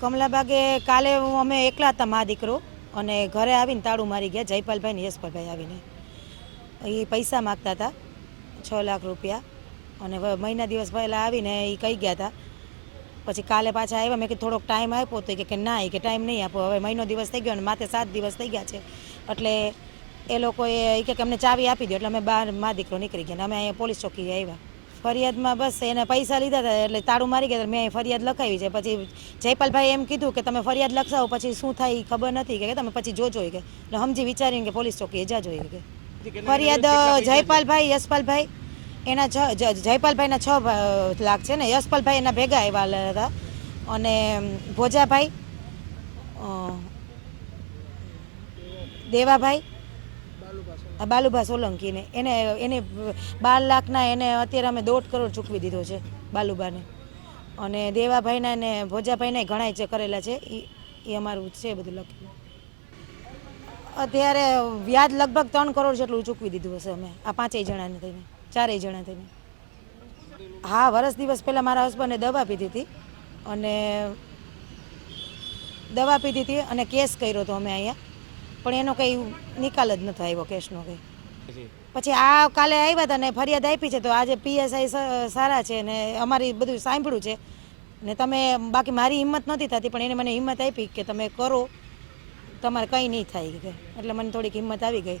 કમલાબાગે કાલે અમે એકલા હતા મા દીકરો અને ઘરે આવીને તાળું મારી ગયા જયપાલભાઈ ને યશપાલભાઈ આવીને એ પૈસા માગતા હતા 6 લાખ રૂપિયા અને મહિના દિવસ પહેલાં આવીને એ કહી ગયા હતા પછી કાલે પાછા આવ્યા મેં કે થોડોક ટાઈમ આપ્યો તો કે ના કે ટાઈમ નહીં આપો હવે મહિનો દિવસ થઈ ગયો અને માથે 7 દિવસ થઈ ગયા છે એટલે એ લોકોએ કે અમને ચાવી આપી દો એટલે અમે બહાર મા દીકરો નીકળી ગયા અમે અહીંયા પોલીસ ચોકી આવ્યા ફરિયાદમાં બસ એને પૈસા લીધા હતા એટલે તાળું મારી ગયા મેં ફરિયાદ લખાવી છે પછી જયપાલભાઈ એમ કીધું કે તમે ફરિયાદ લખાવો પછી શું થાય એ ખબર નથી કે તમે પછી જોજો કે એટલે સમજી વિચારીને કે પોલીસ ચોકીએ જાજો કે ફરિયાદ જયપાલભાઈ યશપાલભાઈ એના જયપાલભાઈના 6 લાખ છે ને યશપાલભાઈ એના ભેગા આવ્યા હતા અને ભોજાભાઈ દેવાભાઈ બાલુભા સોલંકીને એને 12 લાખના એને અત્યારે અમે 1.5 કરોડ ચૂકવી દીધો છે બાલુભાને અને દેવાભાઈના ને ભોજાભાઈને ઘણા જે કરેલા છે એ અમારું છે બધું લખ્યું અત્યારે વ્યાજ લગભગ 3 કરોડ જેટલું ચૂકવી દીધું હશે અમે આ 5 જણાને થઈને 4 જણા થઈને હા વર્ષ દિવસ પહેલાં મારા હસબન્ડે દવા પીધી હતી અને કેસ કર્યો હતો અમે અહીંયા પણ એનો કંઈ નિકાલ જ નથી આવ્યો કેસનો કંઈ પછી આ કાલે આવ્યા હતા ને ફરિયાદ આપી છે તો આજે પીએસઆઈ સારા છે ને અમારી બધું સાંભળ્યું છે ને તમે બાકી મારી હિંમત નથી થતી પણ એને મને હિંમત આપી કે તમે કરો તમારે કંઈ નહીં થાય કે એટલે મને થોડીક હિંમત આવી ગઈ